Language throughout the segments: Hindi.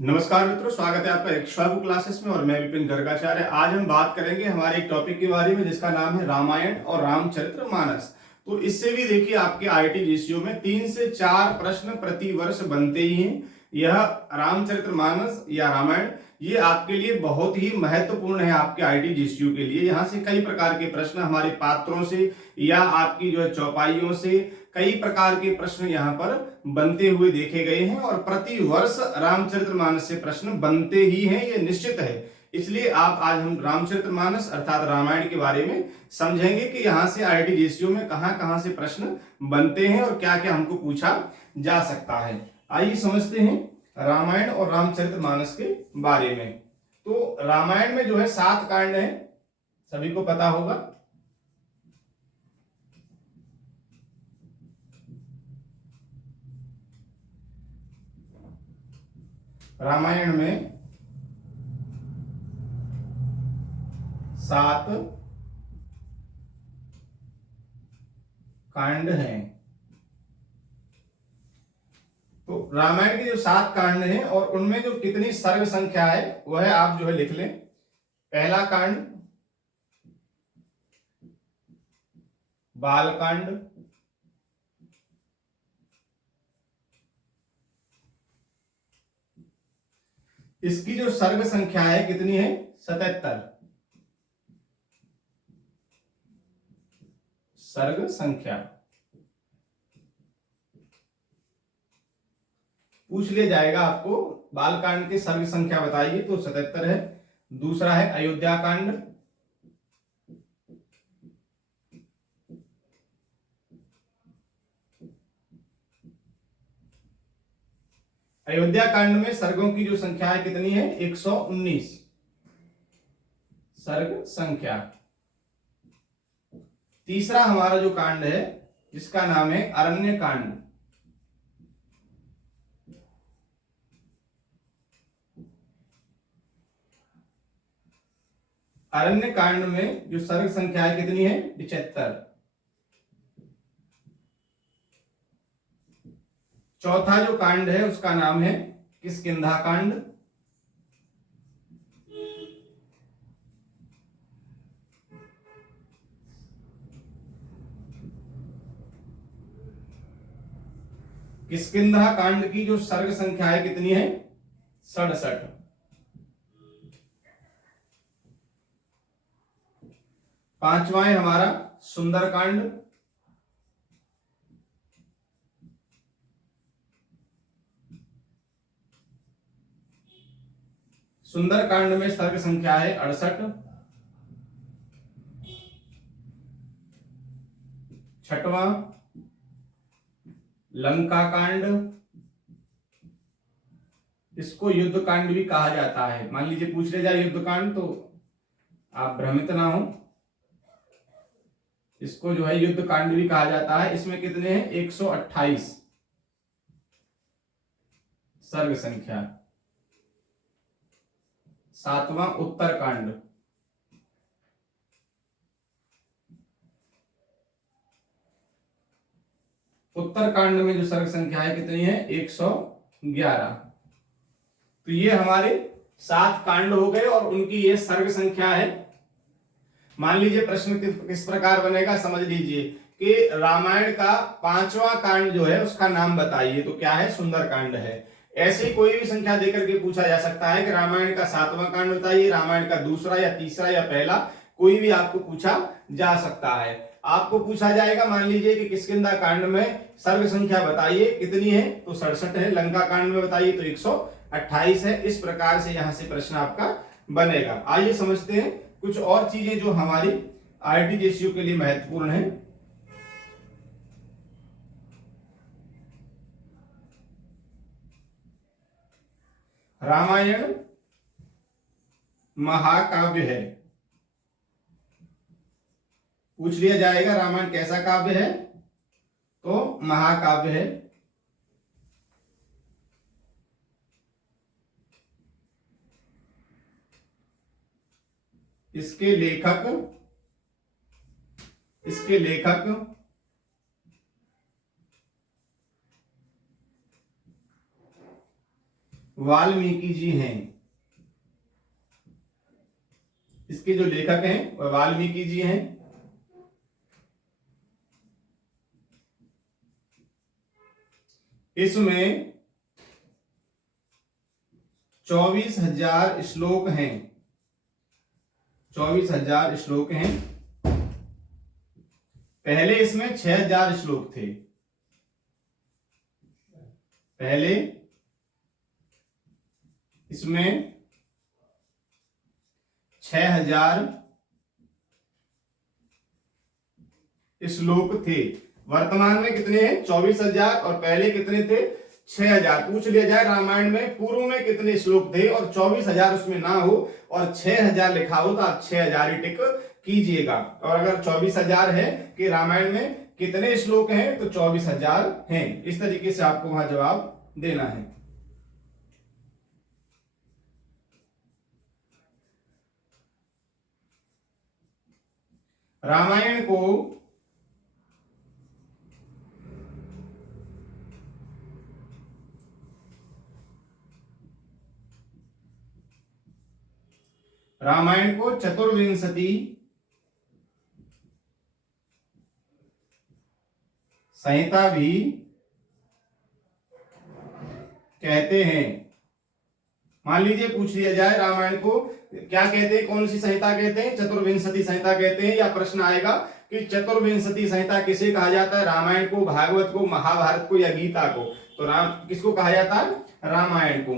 नमस्कार मित्रों, स्वागत है आपका इक्ष्वाकु क्लासेस में और मैं विपिन गर्गाचार्य। आज हम बात करेंगे हमारे एक टॉपिक के बारे में जिसका नाम है रामायण और रामचरितमानस। तो इससे भी देखिए आपके आईटी जीसीओ में 3 से 4 प्रश्न प्रति वर्ष बनते ही हैं। यह रामचरितमानस या रामायण ये आपके लिए बहुत ही महत्वपूर्ण है, आपके आईटी जीसीयू के लिए। यहाँ से कई प्रकार के प्रश्न हमारे पात्रों से या आपकी जो है चौपाइयों से कई प्रकार के प्रश्न यहाँ पर बनते हुए देखे गए हैं और प्रति वर्ष रामचरितमानस से प्रश्न बनते ही हैं, ये निश्चित है। इसलिए आज हम रामचरितमानस अर्थात रामायण के बारे में समझेंगे कि यहाँ से आईटी जीसीयू में कहाँ कहाँ से प्रश्न बनते हैं और क्या क्या हमको पूछा जा सकता है। आइए समझते हैं रामायण और रामचरितमानस के बारे में। तो रामायण में जो है 7 कांड हैं, सभी को पता होगा। रामायण में 7 कांड हैं। तो रामायण के जो 7 कांड हैं और उनमें जो कितनी सर्ग संख्या है वह आप जो है लिख लें। पहला कांड बालकांड, इसकी जो सर्ग संख्या है कितनी है? 77 सर्ग संख्या। पूछ लिया जाएगा आपको बालकांड की सर्ग संख्या बताइए, तो 77 है। दूसरा है अयोध्या कांड, अयोध्या कांड में सर्गों की जो संख्या है कितनी है? 119 सर्ग संख्या। तीसरा हमारा जो कांड है जिसका नाम है अरण्य कांड, अरण्य कांड में जो सर्ग संख्या है कितनी है? 75। चौथा जो कांड है उसका नाम है किष्किंधा कांड, किष्किंधा कांड की जो सर्ग संख्या है कितनी है? 67। पांचवा है हमारा सुंदरकांड, सुंदरकांड में सर्ग संख्या है 68। छठवां लंका कांड, इसको युद्ध कांड भी कहा जाता है। मान लीजिए पूछ ले जाए युद्ध कांड तो आप भ्रमित ना हो, इसको जो है युद्ध कांड भी कहा जाता है। इसमें कितने हैं? 128 सर्ग संख्या। सातवां उत्तरकांड, उत्तरकांड में जो सर्ग संख्या है कितनी है? 111। तो ये हमारे 7 कांड हो गए और उनकी ये सर्ग संख्या है। मान लीजिए प्रश्न किस प्रकार बनेगा, समझ लीजिए कि रामायण का 5वां कांड जो है उसका नाम बताइए, तो क्या है? सुंदरकांड है। ऐसे कोई भी संख्या देकर के पूछा जा सकता है कि रामायण का 7वां कांड बताइए, रामायण का दूसरा या तीसरा या पहला, कोई भी आपको पूछा जा सकता है। आपको पूछा जाएगा मान लीजिए कि किष्किंधा कांड में सर्ग संख्या बताइए कितनी है, तो 67 है। लंका कांड में बताइए तो 128 है। इस प्रकार से यहां से प्रश्न आपका बनेगा। आइए समझते हैं कुछ और चीजें जो हमारी आईटी जीसीयू के लिए महत्वपूर्ण है। रामायण महाकाव्य है। पूछ लिया जाएगा रामायण कैसा काव्य है, तो महाकाव्य है। इसके लेखक वाल्मीकि जी हैं। इसके जो लेखक हैं वह वाल्मीकि जी हैं। इसमें 24,000 श्लोक हैं। 24,000 श्लोक हैं। पहले इसमें 6,000 श्लोक थे। पहले इसमें 6,000 श्लोक थे। वर्तमान में कितने हैं? 24,000। और पहले कितने थे? 6,000। पूछ लिया जाए रामायण में पूर्व में कितने श्लोक थे और 24,000 उसमें ना हो और 6,000 लिखा हो तो आप 6,000 ही टिक कीजिएगा। और अगर 24,000 है कि रामायण में कितने श्लोक हैं तो 24,000 हैं। इस तरीके से आपको वहां जवाब देना है। रामायण को चतुर्विंशति संहिता भी कहते हैं। मान लीजिए पूछ लिया जाए रामायण को क्या कहते हैं, कौन सी संहिता कहते हैं? चतुर्विंशति संहिता कहते हैं। या प्रश्न आएगा कि चतुर्विंशति संहिता किसे कहा जाता है? रामायण को, भागवत को, महाभारत को या गीता को? तो किसको कहा जाता है? रामायण को।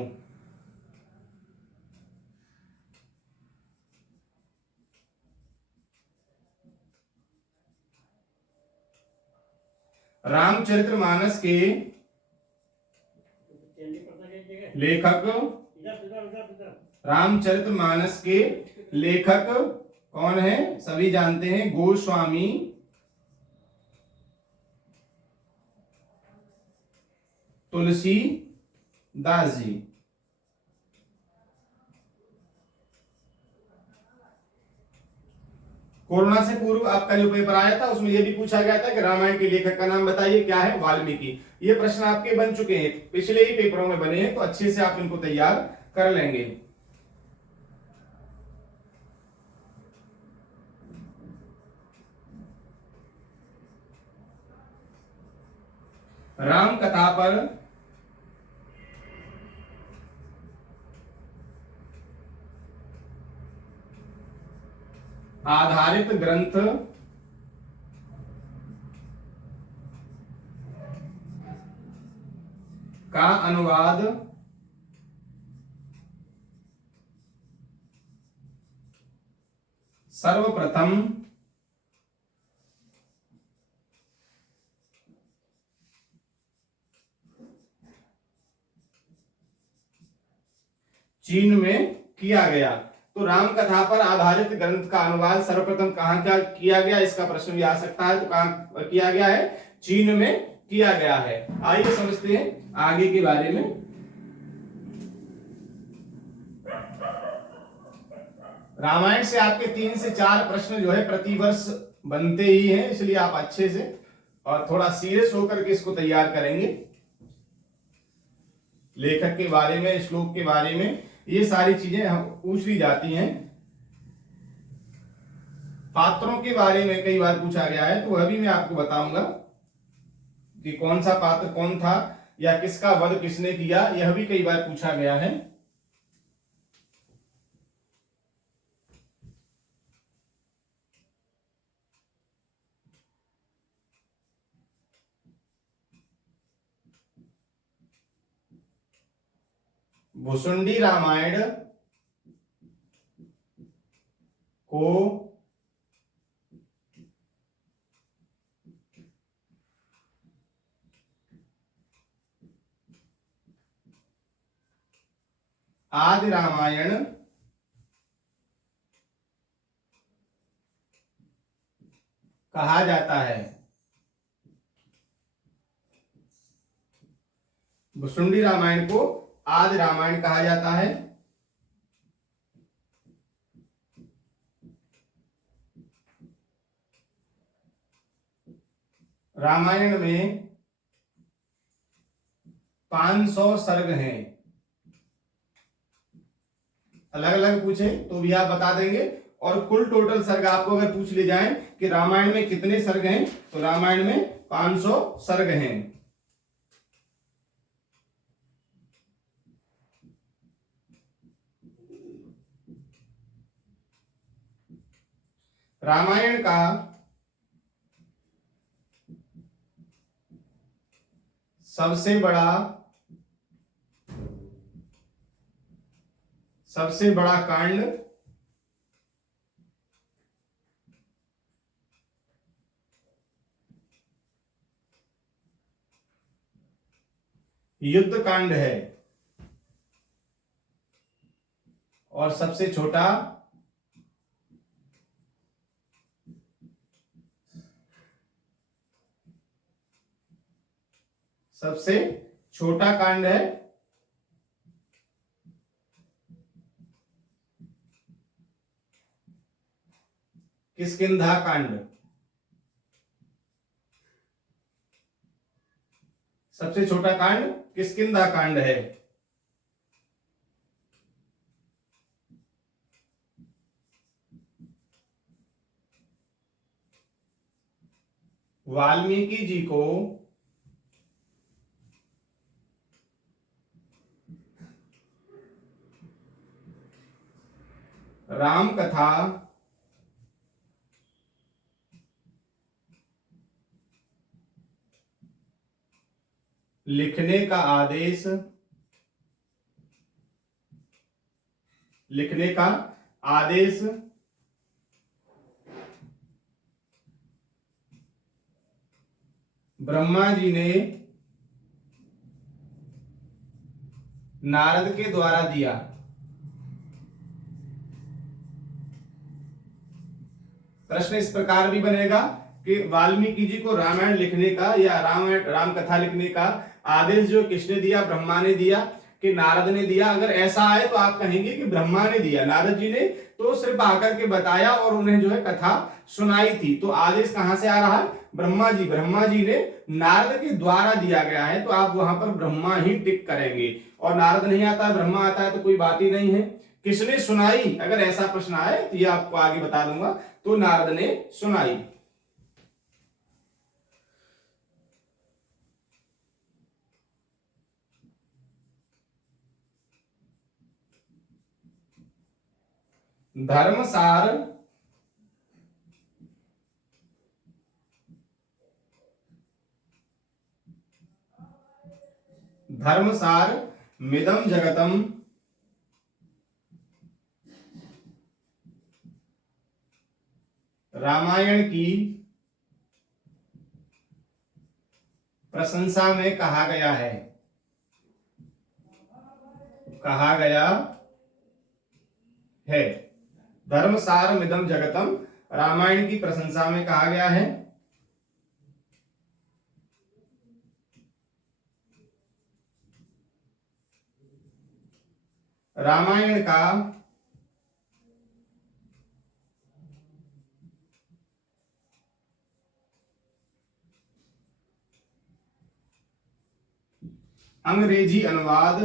रामचरितमानस के लेखक, रामचरितमानस के लेखक कौन है? सभी जानते हैं, गोस्वामी तुलसीदास जी। कोरोना से पूर्व आपका जो पेपर आया था उसमें यह भी पूछा गया था कि रामायण के लेखक का नाम बताइए, क्या है? वाल्मीकि। ये प्रश्न आपके बन चुके हैं, पिछले ही पेपरों में बने हैं, तो अच्छे से आप इनको तैयार कर लेंगे। राम कथा पर आधारित ग्रंथ का अनुवाद सर्वप्रथम चीन में किया गया। तो राम कथा पर आधारित ग्रंथ का अनुवाद सर्वप्रथम कहां क्या किया गया, इसका प्रश्न भी आ सकता है। तो कहां किया गया है? चीन में किया गया है। आइए समझते हैं आगे के बारे में। रामायण से आपके 3 से 4 प्रश्न जो है प्रतिवर्ष बनते ही हैं, इसलिए आप अच्छे से और थोड़ा सीरियस होकर के इसको तैयार करेंगे। लेखक के बारे में, श्लोक के बारे में, ये सारी चीजें हम पूछ ली जाती हैं। पात्रों के बारे में कई बार पूछा गया है, तो वह भी मैं आपको बताऊंगा कि कौन सा पात्र कौन था या किसका वध किसने किया, यह भी कई बार पूछा गया है। भुसुंडी रामायण को आदि रामायण कहा जाता है। भुसुंडी रामायण को आदि रामायण कहा जाता है। रामायण में 500 सर्ग हैं। अलग अलग पूछे तो भी आप बता देंगे। और कुल टोटल सर्ग आपको अगर पूछ ले जाए कि रामायण में कितने सर्ग हैं, तो रामायण में 500 सर्ग हैं। रामायण का सबसे बड़ा कांड युद्ध कांड है और सबसे छोटा कांड है किष्किंधा कांड। सबसे छोटा कांड किष्किंधा कांड है। वाल्मीकि जी को राम कथा लिखने का आदेश ब्रह्मा जी ने नारद के द्वारा दिया। प्रश्न इस प्रकार भी बनेगा कि वाल्मीकि जी को रामायण लिखने का या राम कथा लिखने का आदेश जो किसने दिया, ब्रह्मा ने दिया कि नारद ने दिया। अगर ऐसा आए तो आप कहेंगे कि ब्रह्मा ने दिया, नारद जी ने तो सिर्फ आकर के बताया और उन्हें जो है कथा सुनाई थी। तो आदेश कहां से आ रहा है, ब्रह्मा जी ने नारद के द्वारा दिया गया है, तो आप वहां पर ब्रह्मा ही टिक करेंगे। और नारद नहीं आता है, ब्रह्मा आता है, तो कोई बात ही नहीं है। किसने सुनाई, अगर ऐसा प्रश्न आए तो ये आपको आगे बता दूंगा, तो नारद ने सुनाई। धर्मसार मिदम जगतम रामायण की प्रशंसा में कहा गया है। धर्मसार मिदम जगतम रामायण की प्रशंसा में कहा गया है। रामायण का अंग्रेजी अनुवाद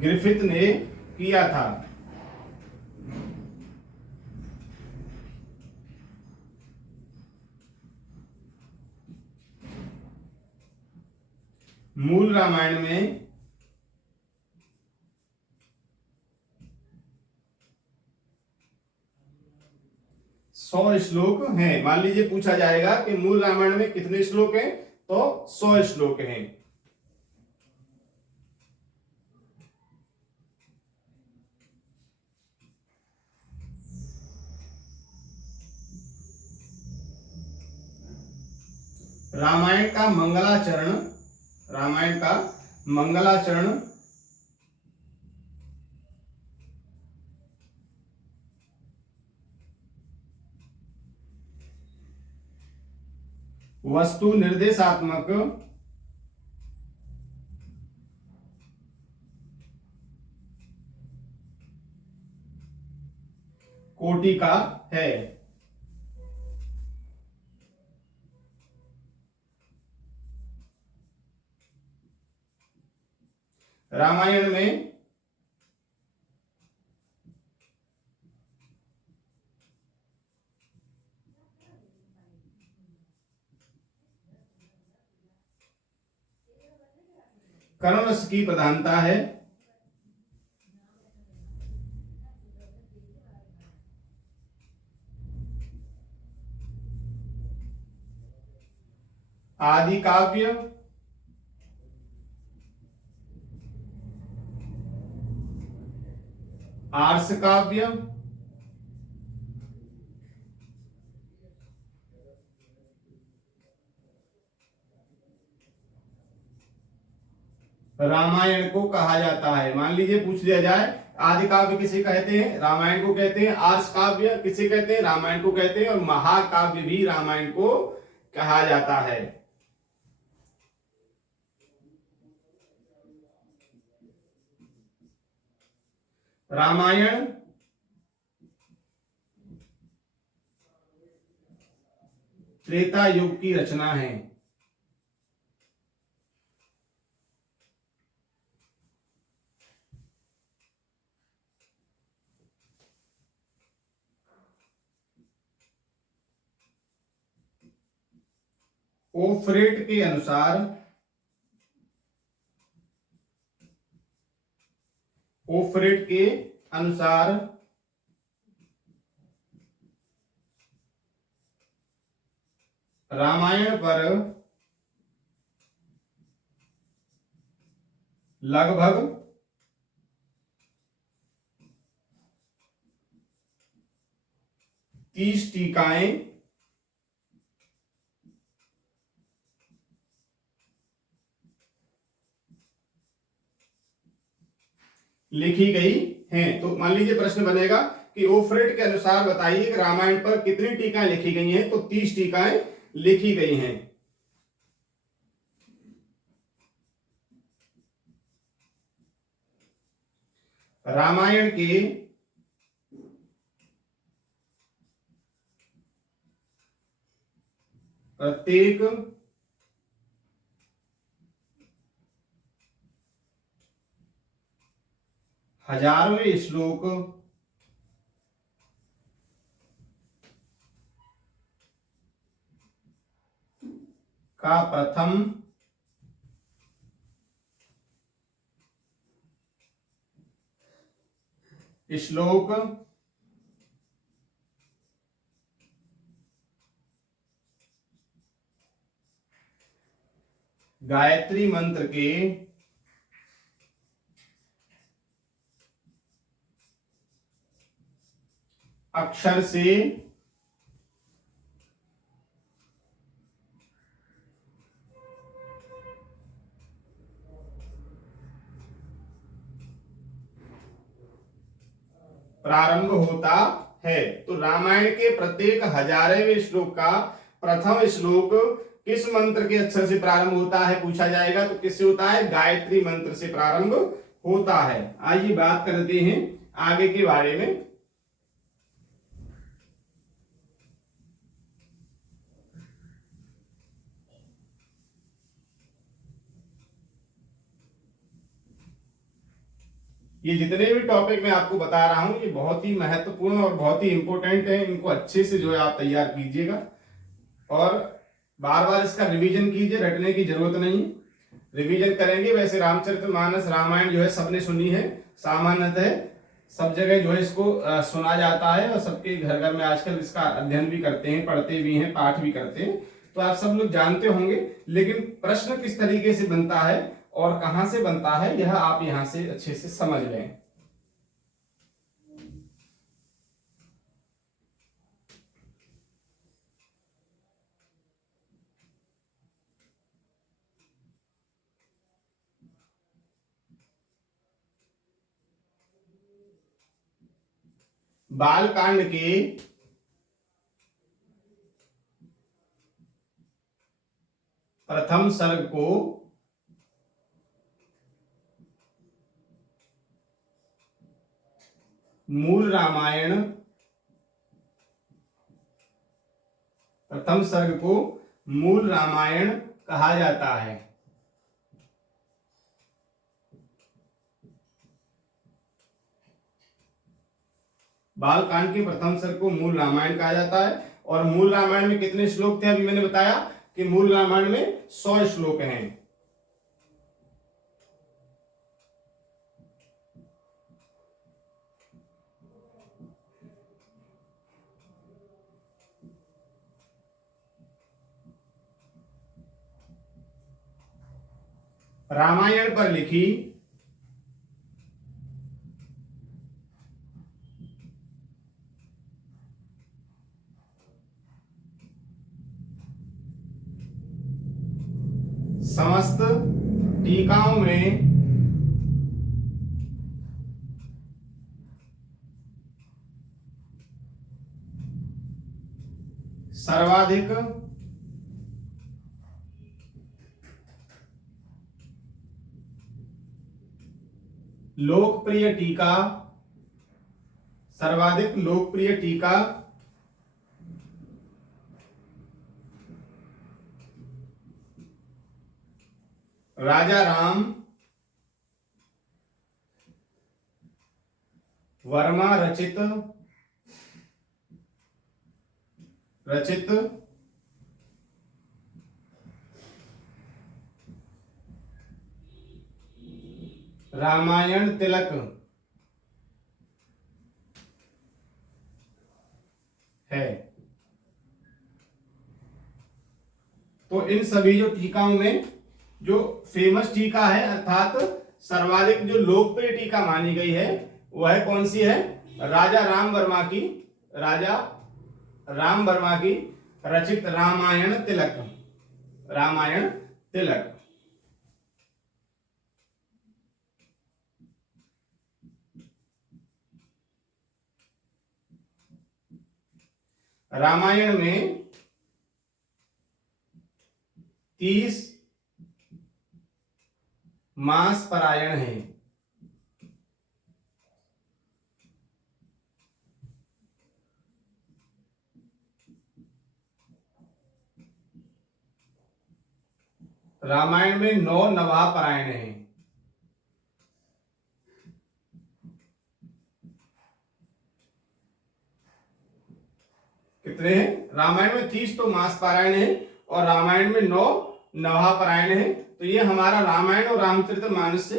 ग्रिफिथ ने किया था। मूल रामायण में 100 श्लोक हैं। मान लीजिए पूछा जाएगा कि मूल रामायण में कितने श्लोक हैं, तो 100 श्लोक हैं। रामायण का मंगलाचरण वस्तु निर्देशात्मक कोटि का है। रामायण में कर्ण रस की प्रधानता है। आदि काव्य आर्ष काव्य रामायण को कहा जाता है। मान लीजिए पूछ लिया जाए आदि काव्य किसे कहते हैं, रामायण को कहते हैं। आर्ष काव्य किसे कहते हैं, रामायण को कहते हैं। और महाकाव्य भी रामायण को कहा जाता है। रामायण त्रेता युग की रचना है। ओफ्रेट के अनुसार ओफ्रेट के अनुसार रामायण पर लगभग 30 टीकाएं लिखी गई हैं। तो मान लीजिए प्रश्न बनेगा कि ओफ्रेट के अनुसार बताइए कि रामायण पर कितनी टीकाएं लिखी गई हैं। तो 30 टीकाएं लिखी गई हैं। रामायण के प्रत्येक हजारवें श्लोक का प्रथम श्लोक गायत्री मंत्र के अक्षर से प्रारंभ होता है। तो रामायण के प्रत्येक हजारवें श्लोक का प्रथम श्लोक किस मंत्र के अक्षर से प्रारंभ होता है पूछा जाएगा। तो किससे होता है, गायत्री मंत्र से प्रारंभ होता है। आइए बात करते हैं आगे के बारे में। ये जितने भी टॉपिक मैं आपको बता रहा हूं ये बहुत ही महत्वपूर्ण और बहुत ही इंपॉर्टेंट है। इनको अच्छे से जो है आप तैयार कीजिएगा और बार बार इसका रिवीजन कीजिए, रटने की जरूरत नहीं, रिवीजन करेंगे। वैसे रामचरितमानस रामायण जो है सबने सुनी है, सामान्यतः सब जगह जो है इसको सुना जाता है और सबके घर घर में आजकल इसका अध्ययन भी करते हैं, पढ़ते भी हैं, पाठ भी करते हैं। तो आप सब लोग जानते होंगे, लेकिन प्रश्न किस तरीके से बनता है और कहां से बनता है यह आप यहां से अच्छे से समझ लें। बालकांड के प्रथम सर्ग को मूल रामायण प्रथम सर्ग को मूल रामायण कहा जाता है। बालकांड के प्रथम सर्ग को मूल रामायण कहा जाता है। और मूल रामायण में कितने श्लोक थे? अभी मैंने बताया कि मूल रामायण में 100 श्लोक हैं। रामायण पर लिखी समस्त टीकाओं में सर्वाधिक लोकप्रिय टीका, सर्वाधिक लोकप्रिय टीका राजा राम वर्मा रचित रामायण तिलक है। तो इन सभी जो टीकाओं में जो फेमस टीका है अर्थात सर्वाधिक जो लोकप्रिय टीका मानी गई है वह कौन सी है? राजा राम वर्मा की रचित रामायण तिलक। रामायण में 30 मास पारायण है। रामायण में 9 नवाह पारायण है। कितने हैं? रामायण में 30 तो मास पारायण है और रामायण में 9 नवाह पारायण है। तो ये हमारा रामायण और रामचरितमानस से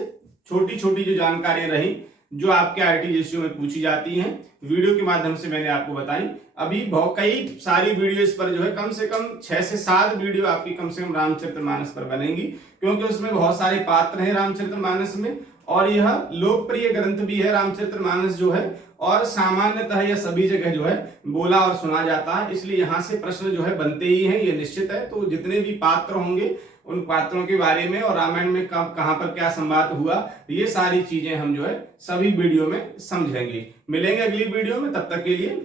छोटी छोटी जो जानकारी रही जो आपके आईटी में पूछी जाती हैं वीडियो के माध्यम से मैंने आपको बताई। अभी बहुत कई सारी वीडियो इस पर जो है कम से कम 6 से 7 वीडियो आपकी कम से कम रामचरितमानस पर बनेंगी, क्योंकि उसमें बहुत सारे पात्र हैं रामचरितमानस में और यह लोकप्रिय ग्रंथ भी है रामचरितमानस जो है, और सामान्यतः यह सभी जगह जो है बोला और सुना जाता है, इसलिए यहाँ से प्रश्न जो है बनते ही हैं, ये निश्चित है। तो जितने भी पात्र होंगे उन पात्रों के बारे में और रामायण में कब कहां पर क्या संवाद हुआ ये सारी चीजें हम जो है सभी वीडियो में समझेंगे। मिलेंगे अगली वीडियो में, तब तक के लिए